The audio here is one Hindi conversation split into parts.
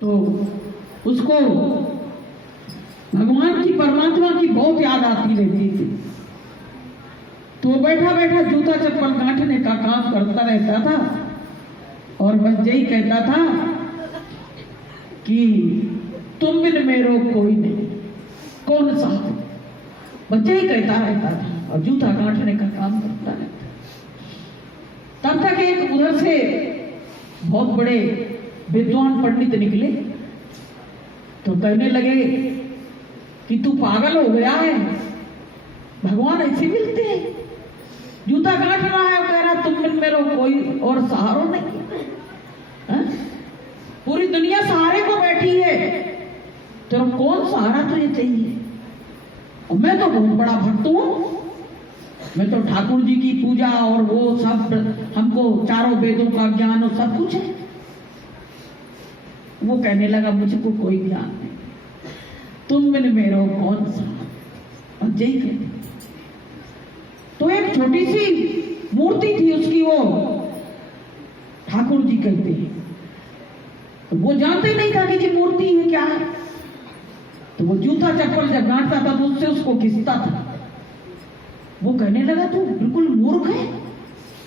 तो उसको भगवान की परमात्मा की बहुत याद आती रहती थी। तो बैठा बैठा जूता चप्पल गांठने का काम करता रहता था और बस यही कहता था कि तुम बिन मेरो कोई नहीं, कौन सा, बस यही कहता रहता था और जूता गांठने का काम करता रहता। तब तक एक उधर से बहुत बड़े विद्वान पंडित निकले तो कहने लगे कि तू पागल हो गया है, भगवान ऐसे मिलते हैं, जूता गांठ रहा है, कह रहा तुम बिन मेरो कोई और सहारा नहीं है? पूरी दुनिया सहारे को बैठी है, तो कौन सहारा तुझे चाहिए? और मैं तो बहुत बड़ा भक्त हूं, मैं तो ठाकुर जी की पूजा और वो सब, हमको चारों वेदों का ज्ञान और सब कुछ है। वो कहने लगा मुझको कोई ज्ञान नहीं, तुम बिन मेरो कौन सा, और यही कहते। तो एक छोटी सी मूर्ति थी उसकी, वो ठाकुर जी कहते हैं, तो वो जानते नहीं था कि ये मूर्ति है क्या है। तो वो जूता चप्पल जब गांठता था तो उससे उसको घिसता था। वो कहने लगा तू बिल्कुल मूर्ख है,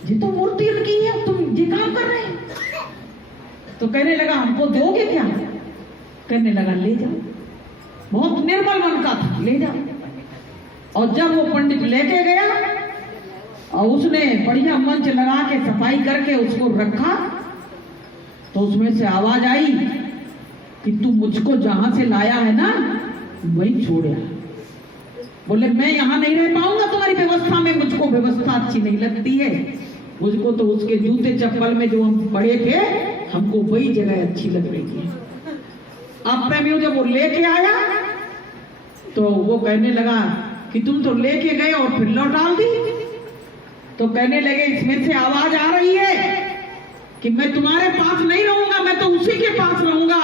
ये तो मूर्ति उनकी है, तुम ये काम कर रहे हैं। तो कहने लगा हमको दोगे क्या? कहने लगा ले जाओ, बहुत निर्मल मन का था, ले जाओ। और जब वो पंडित लेके गया और उसने बढ़िया मंच लगा के सफाई करके उसको रखा, तो उसमें से आवाज आई कि तू मुझको जहां से लाया है ना वही छोड़या। बोले मैं यहां नहीं रह पाऊंगा तुम्हारी व्यवस्था में, मुझको व्यवस्था अच्छी नहीं लगती है, मुझको तो उसके जूते चप्पल में जो हम पड़े थे हमको वही जगह अच्छी लग रही है। अब प्रेमियों जब वो लेके आया तो वो कहने लगा कि तुम तो लेके गए और फिर लौटा दी। तो कहने लगे इसमें से आवाज आ रही है कि मैं तुम्हारे पास नहीं रहूंगा, मैं तो उसी के पास रहूंगा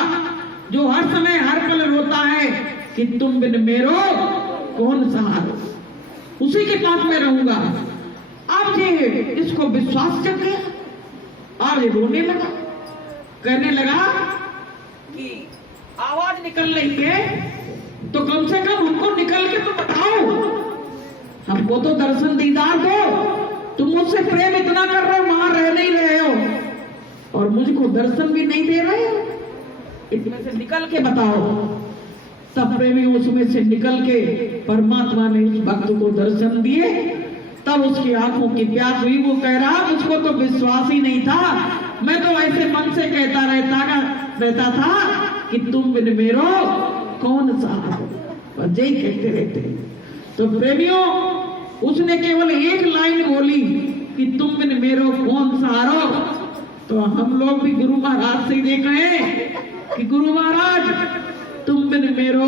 जो हर समय हर पल रोता है कि तुम बिन मेरो कौन सहारा, उसी के पास मैं रहूंगा। अब ये इसको विश्वास जग गया और ये रोने लगा, कहने लगा कि आवाज निकल रही है तो कम से कम हमको निकल के तो बताओ, हमको तो दर्शन दीदार दो, तुम मुझसे प्रेम इतना कर रहे हो, वहां रह नहीं रहे हो और मुझको दर्शन भी नहीं दे रहे हो, इसमें से निकल के बताओ। तब प्रेमी उसमें से निकल के परमात्मा ने उस भक्त को दर्शन दिए। तब उसकी आंखों की प्यास हुई। वो कह रहा मुझको तो विश्वास ही नहीं था, मैं तो ऐसे मन से कहता रहता था कि तुम बिन मेरो कौन सा, यही कहते रहते। तो प्रेमियों उसने केवल एक लाइन बोली कि तुम बिन मेरो कौन सहारो। तो हम लोग भी गुरु महाराज से देखे हैं कि गुरु महाराज तुम बिन मेरो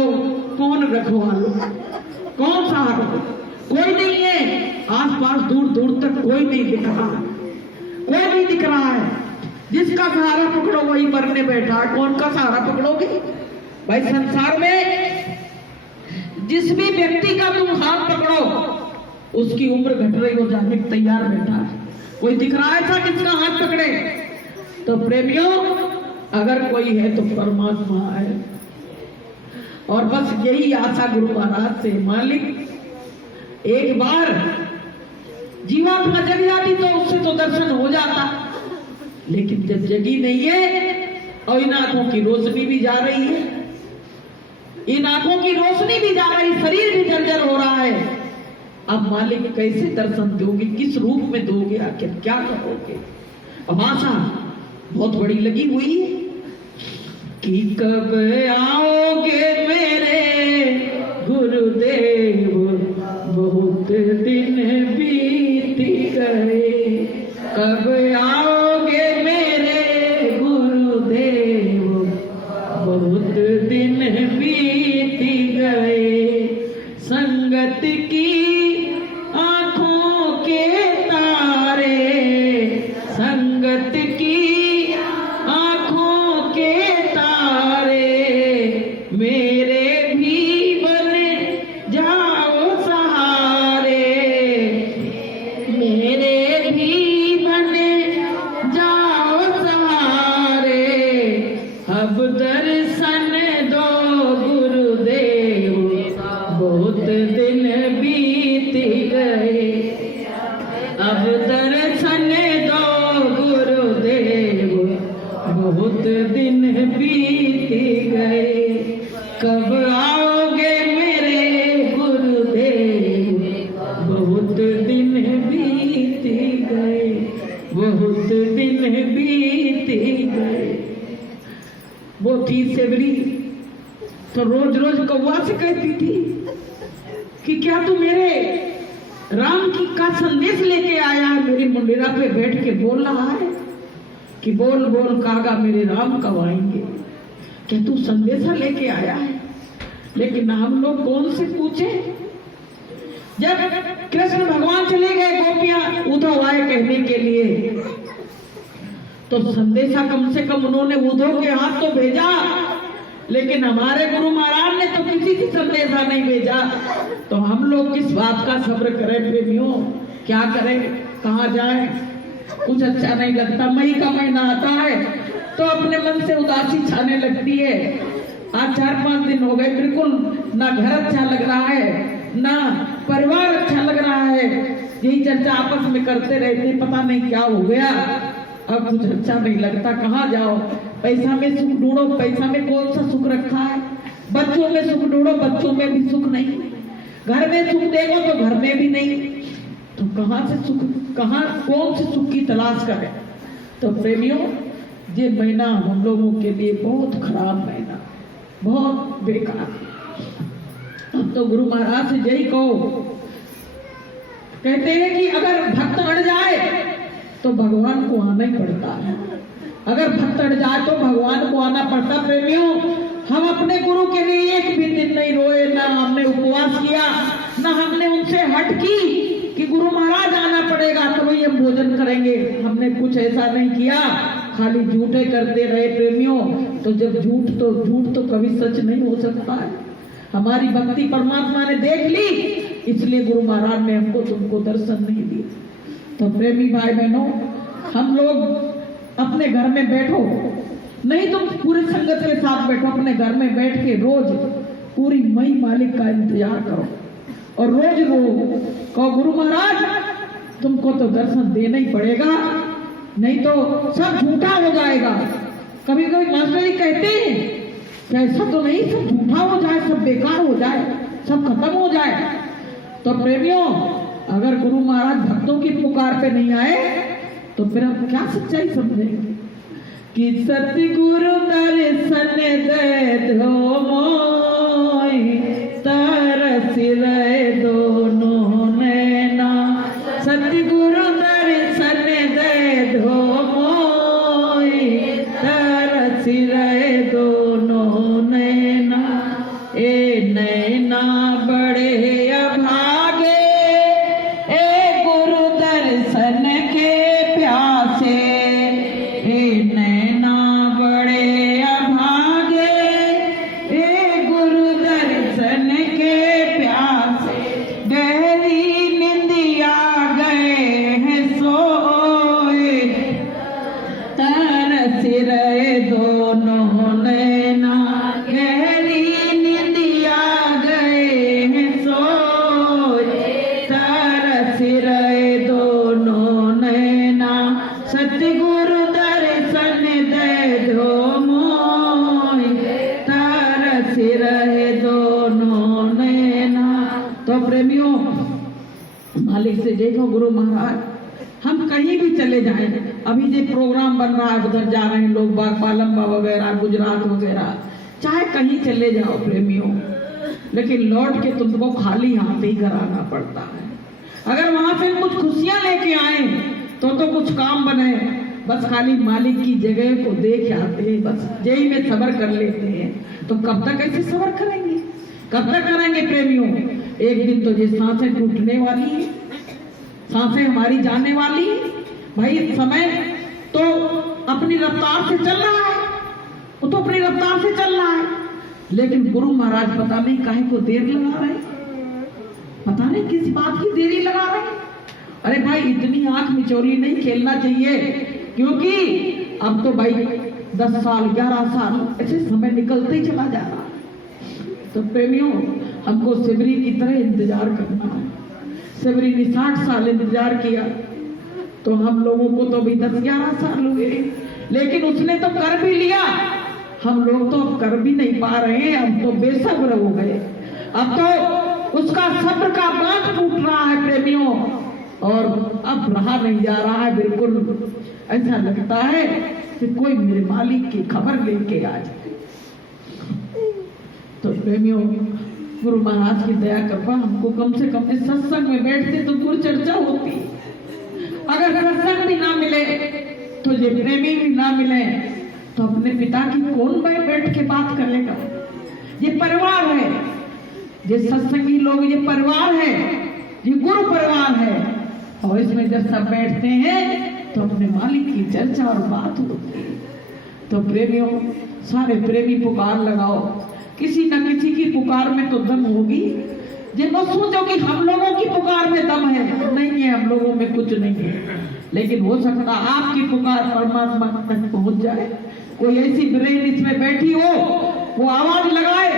कौन रखवालो, कौन सहारो, कोई नहीं है आसपास, दूर दूर तक कोई नहीं दिख रहा, कोई नहीं दिख रहा है। जिसका सहारा पकड़ो वही मरने बैठा है, कौन का सहारा पकड़ोगे भाई? संसार में जिस भी व्यक्ति का तुम हाथ पकड़ो उसकी उम्र घट रही हो जाने तैयार बैठा है, कोई दिख रहा है था किसका हाथ पकड़े? तो प्रेमियों अगर कोई है तो परमात्मा है। और बस यही आशा गुरु महाराज से, मालिक एक बार जीवात्मा जग जाती तो उससे तो दर्शन हो जाता, लेकिन जब जगी नहीं है और इन आंखों की रोशनी भी जा रही है, इन आंखों की रोशनी भी जा रही, शरीर भी जर्जर हो रहा है, अब मालिक कैसे दर्शन दोगे, किस रूप में दोगे, आखिर क्या करोगे? अब आशा बहुत बड़ी लगी हुई है कि कब आओगे मेरे गुरुदेव, बहुत दिन बीत गए, कब आओगे मेरे गुरुदेव, बहुत दिन बीत गए, संगत की आंखों के तारे, संगत की आंखों के तारे दर्शन दो गुरुदेव, बहुत दिन बीत गए। अब दर्शन दो गुरुदेव, बहुत दिन बीत गए। कब आओगे मेरे गुरुदेव, बहुत दिन बीत गए, बहुत दिन बीत गए। वो थी सेवरी, तो रोज रोज कौवा से कहती थी कि क्या तू मेरे राम की का संदेश लेके आया है? मेरी मुंडेरा पे बैठ के बोल रहा है कि बोल बोल कागा मेरे राम कब आएंगे। क्या तू संदेशा लेके आया है? लेकिन हम लोग कौन से पूछे? जब कृष्ण भगवान चले गए, गोपियां उद्धव आए कहने के लिए, तो संदेशा कम से कम उन्होंने उद्धव के हाथ तो भेजा, लेकिन हमारे गुरु महाराज ने तो किसी की संदेशा नहीं भेजा। तो हम लोग किस बात का सब्र करें प्रेमियों? क्या करें, कहाँ जाएं? कुछ अच्छा नहीं लगता। मई का महीना आता है तो अपने मन से उदासी छाने लगती है। आज 4-5 दिन हो गए, बिल्कुल ना घर अच्छा लग रहा है, ना परिवार अच्छा लग रहा है। यही चर्चा आपस में करते रहते, पता नहीं क्या हो गया, अब कुछ अच्छा नहीं लगता। कहाँ जाओ? पैसा में सुख ढूंढो, पैसा में कौन सा सुख रखा है? बच्चों में सुख ढूंढो, बच्चों में भी सुख नहीं। घर में सुख देखो तो घर में भी नहीं। तो कहाँ से सुख, कहाँ कौन से सुख की तलाश करें? तो प्रेमियों, ये महीना हम लोगों के लिए बहुत खराब महीना, बहुत बेकार। अब तो गुरु महाराज से यही कहो, कहते हैं कि अगर भक्त अड़ जाए तो भगवान को आना ही पड़ता है। अगर भक्त अड़ जाए तो भगवान को आना पड़ता। प्रेमियों, हम अपने गुरु के लिए एक भी दिन नहीं रोए, ना हमने उपवास किया, ना हमने उनसे हट की कि गुरु महाराज आना पड़ेगा तो वही हम भोजन करेंगे। हमने कुछ ऐसा नहीं किया, खाली झूठे करते रहे प्रेमियों। तो जब झूठ तो कभी सच नहीं हो सकता है। हमारी भक्ति परमात्मा ने देख ली, इसलिए गुरु महाराज ने हमको तुमको दर्शन नहीं दिए। तो प्रेमी भाई बहनों, हम लोग अपने घर में बैठो, नहीं तो पूरे संगत के साथ बैठो, अपने घर में बैठ के रोज पूरी मई मालिक का इंतजार करो और रोज रो, कहो गुरु महाराज तुमको तो दर्शन देना ही पड़ेगा, नहीं तो सब झूठा हो जाएगा। कभी कभी मास्टर जी कहते हैं कि ऐसा तो नहीं, सब झूठा हो जाए, सब बेकार हो जाए, सब खत्म हो जाए। तो प्रेमियों, अगर गुरु महाराज भक्तों की पुकार पे नहीं आए तो फिर हम क्या सच्चाई समझेंगे? कि सतगुरु दर्शन दे दो मोय, तरस रहे दोनों नैना। सतगुरु दर्शन दे दो मोय, तरस रहे दोनों नैना। ए नैना बड़े अभागे, ए गुरु दर्शन के प्यासे। ए नैना बड़े अभागे, ए गुरु दर्शन के प्यासे। गहरी निंदिया गए हैं सोए, तरस रहे दोनों नैना। गहरी निंदिया गए हैं सोए, तरस रहे दोनों नैना। सतगुरु दर्शन दे दो मोय, तरस रहे दोनों नैना। तो प्रेमियों, मालिक से देखो गुरु महाराज, हम कहीं भी चले जाएं, अभी जो प्रोग्राम बन रहा है उधर जा रहे हैं लोग बाग, पालमबा वगैरह, गुजरात वगैरह, चाहे कहीं चले जाओ प्रेमियों, लेकिन लौट के तुमको खाली हाथ ही घर आना पड़ता है। अगर वहां से कुछ खुशियां लेके आए तो कुछ काम बने, बस खाली मालिक की जगह को देख आते हैं, बस यही में सबर कर लेते हैं। तो कब तक ऐसे सबर करेंगे? कब तक करेंगे प्रेमियों? एक दिन तो ये सांसें टूटने वाली है, सांसें हमारी जाने वाली है। भाई समय तो अपनी रफ्तार से चल रहा है, वो तो अपनी रफ्तार से चल रहा है, लेकिन गुरु महाराज पता नहीं काहे को देर लगा रहे, पता नहीं किस बात की देरी लगा रहे। अरे भाई, इतनी आंख मिचौली नहीं खेलना चाहिए, क्योंकि अब तो भाई 10 साल 11 साल ऐसे समय निकलते ही चला जा रहा है। तो प्रेमियों, हमको सिबरी की तरह इंतजार करना है। सिबरी ने 60 साल इंतजार किया, तो हम लोगों को तो अभी 10-11 साल हुए, लेकिन उसने तो कर भी लिया। हम लोग तो अब कर भी नहीं पा रहे हैं, अब तो बेसब्र हो गए। अब तो उसका सब्र का बांध टूट रहा है प्रेमियों, और अब रहा नहीं जा रहा है। बिल्कुल ऐसा लगता है कि कोई मेरे मालिक की खबर लेके आ जाए। तो प्रेमियों, गुरु महाराज की दया कृपा हमको कम से कम इस सत्संग में बैठते तो गुरु चर्चा होती। अगर सत्संग भी ना मिले तो ये प्रेमी भी ना मिले, तो अपने पिता की कौन बैठ के बात करेगा। ये परिवार है, ये सत्संगी लोग, ये परिवार है, ये गुरु परिवार है, और इसमें जब सब बैठते हैं तो अपने मालिक की चर्चा और बात होती है। तो प्रेमियों, सारे प्रेमी पुकार लगाओ, किसी न किसी की पुकार में तो दम होगी। जिनको सोचो कि हम लोगों की पुकार में दम है, नहीं है, हम लोगों में कुछ नहीं है, लेकिन हो सकता आपकी पुकार परमात्मा तक पहुंच जाए। कोई ऐसी ब्रेन इसमें बैठी हो, वो आवाज लगाए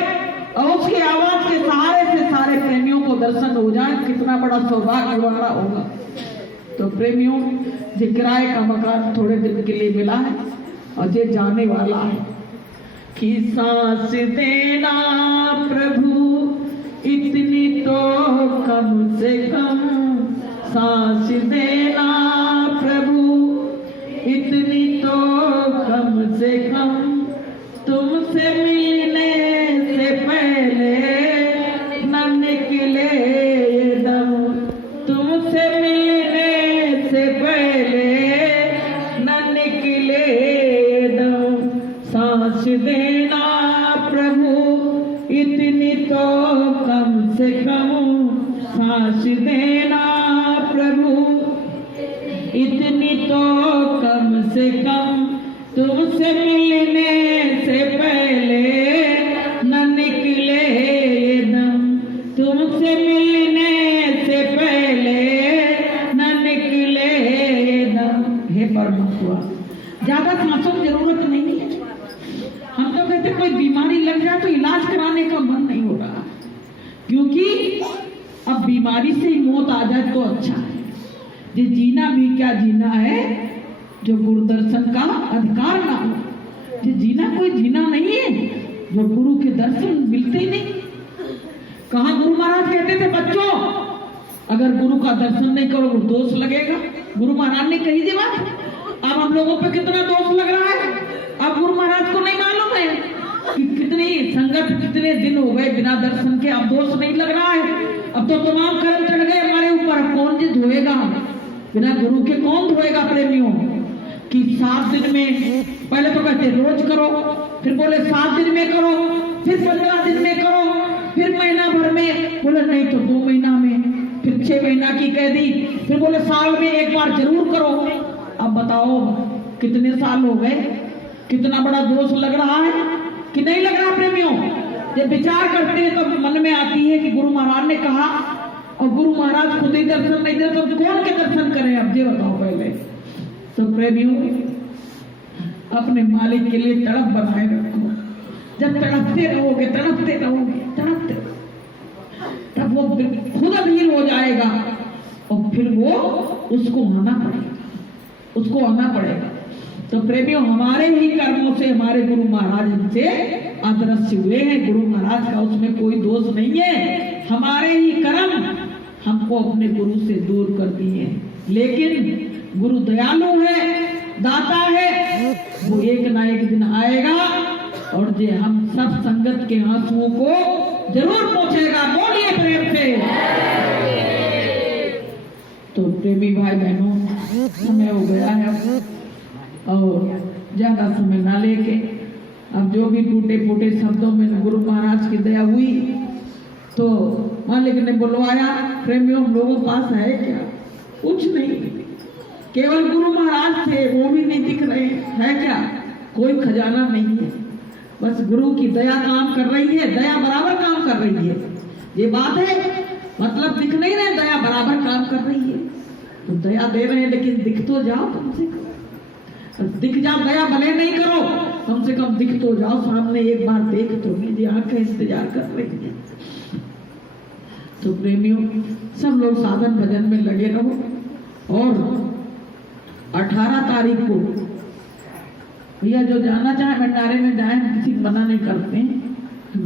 और उसकी आवाज के सहारे से सारे प्रेमियों को दर्शन हो जाए, कितना बड़ा सौभाग्य हमारा होगा। तो प्रेमियों, ये किराए का मकान थोड़े दिन के लिए मिला है और ये जाने वाला है। कि सांस देना प्रभु इतनी तो कम से कम, सांस देना प्रभु इतनी तो कम से कम, तुमसे मिलने से पहले न निकले दम, तुमसे मिलने से पहले न निकले दम, सांस देना प्रभु इतनी तो कम से कम, सांस देना प्रभु इतनी तो कम से कम, तुमसे मिलने से पहले न निकले दम, तुमसे मिलने से पहले न निकले दम। हे परमात्मा, ज्यादा सांसों की जरूरत नहीं है। हम तो कहते कोई बीमारी लग जाए तो इलाज कराने का मन नहीं हो रहा, क्योंकि अब बीमारी से ही मौत आ जाए तो अच्छा है। ये जीना भी क्या जीना है जो गुरु दर्शन का अधिकार ना हो। ये जीना कोई जीना नहीं है जो गुरु के दर्शन मिलते ही नहीं। कहाँ गुरु महाराज कहते थे, बच्चों अगर गुरु का दर्शन नहीं करोगे दोष लगेगा। गुरु महाराज ने कही थी बात। अब हम लोगों पे कितना दोष लग रहा है। अब गुरु महाराज को नहीं मालूम है कि कितनी संगत, कितने दिन हो गए बिना दर्शन के, अब दोष नहीं लग रहा है। अब तो तमाम कर्म चढ़ गए हमारे ऊपर, कौन जी धोएगा, बिना गुरु के कौन धोएगा प्रेमियों। कि 7 दिन में, पहले तो कहते रोज करो, फिर बोले 7 दिन में करो, फिर 15 दिन में करो, फिर महीना भर में, बोले नहीं तो 2 महीना में, फिर 6 महीना की कह दी, फिर बोले साल में एक बार जरूर करो। अब बताओ कितने साल हो गए, कितना बड़ा दोष लग रहा है कि नहीं लग रहा प्रेमियों। जब विचार करते हैं तो मन में आती है कि गुरु महाराज ने कहा, और गुरु महाराज खुद ही दर्शन नहीं दे तो कौन के दर्शन करें। अब ये बताओ पहले। तो प्रेमियों, अपने मालिक के लिए तड़प बनाए रखो। जब तड़पते रहोगे तड़पते रहोगे तड़पते, तब वो खुद अधीर हो जाएगा और फिर वो उसको आना पड़ेगा, उसको आना पड़ेगा। तो प्रेमियों, हमारे ही कर्मों से हमारे गुरु महाराज से अदृश्य हुए हैं। गुरु महाराज का उसमें कोई दोष नहीं है। हमारे ही कर्म हमको अपने गुरु से दूर कर दिए। लेकिन गुरु दयालु है, दाता है, वो एक ना एक दिन आएगा और जे हम सब संगत के आंसुओं को जरूर पहुंचेगा। बोलिए प्रेम से। तो प्रेमी भाई बहनों, समय हो गया है और ज्यादा समय ना लेके, अब जो भी टूटे फूटे शब्दों में गुरु महाराज की दया हुई तो मालिक ने बुलवाया। प्रेमियों, हम लोगों के पास है क्या? कुछ नहीं, केवल गुरु महाराज थे, वो भी नहीं दिख रहे है क्या? कोई खजाना नहीं है, बस गुरु की दया काम कर रही है, दया बराबर काम कर रही है। ये बात है, मतलब दिख नहीं रहे, दया बराबर काम कर रही है। तो दया दे रहे हैं, लेकिन दिख तो जाओ कम से कम। दिख जा गया भले नहीं करो, कम से कम दिख तो जाओ, सामने एक बार देख तो मेरी आंखें इंतजार कर रही हैं। तो प्रेमियों, सब लोग साधन भजन में लगे रहो। और 18 तारीख को भैया जो जाना चाहे भंडारे में जाए, किसी को मना नहीं करते हैं।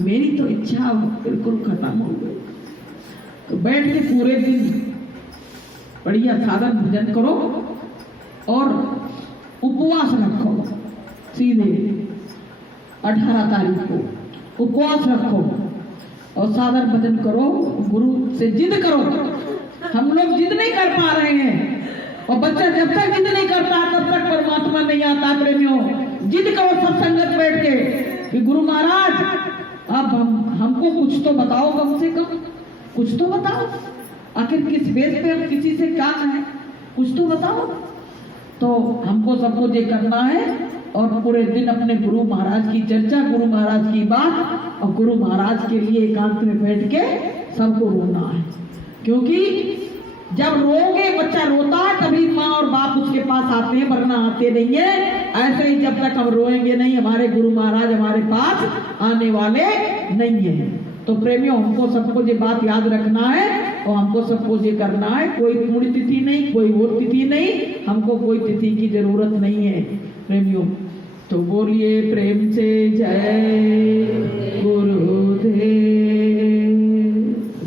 मेरी तो इच्छा बिल्कुल खत्म हो गई। तो बैठ के पूरे दिन बढ़िया साधन भजन करो और उपवास रखो। सीधे 18 तारीख को उपवास रखो और साधन भजन करो, गुरु से जिद करो। हम लोग जिद नहीं कर पा रहे हैं, और बच्चा जब तक जिद नहीं करता तब तक परमात्मा नहीं आता। प्रेमियों, जिद करो सब संगत बैठ के कि गुरु महाराज अब हमको कुछ तो बताओ, कम से कम कुछ तो बताओ। आखिर किस बेस पे हम किसी से क्या कहें, कुछ तो बताओ। तो हमको सबको ये करना है और पूरे दिन अपने गुरु महाराज की चर्चा, गुरु महाराज की बात, और गुरु महाराज के लिए एकांत में बैठ के सबको रोना है। क्योंकि जब रोगे, बच्चा रोता है तभी माँ और बाप उसके पास आते हैं, वरना आते नहीं है। ऐसे ही जब तक हम रोएंगे नहीं, हमारे गुरु महाराज हमारे पास आने वाले नहीं है। तो प्रेमियों, हमको सबको ये बात याद रखना है और हमको सबको ये करना है। कोई पुण्य तिथि नहीं, कोई और तिथि नहीं, हमको कोई तिथि की जरूरत नहीं है प्रेमियों। तो बोलिए प्रेम से जय।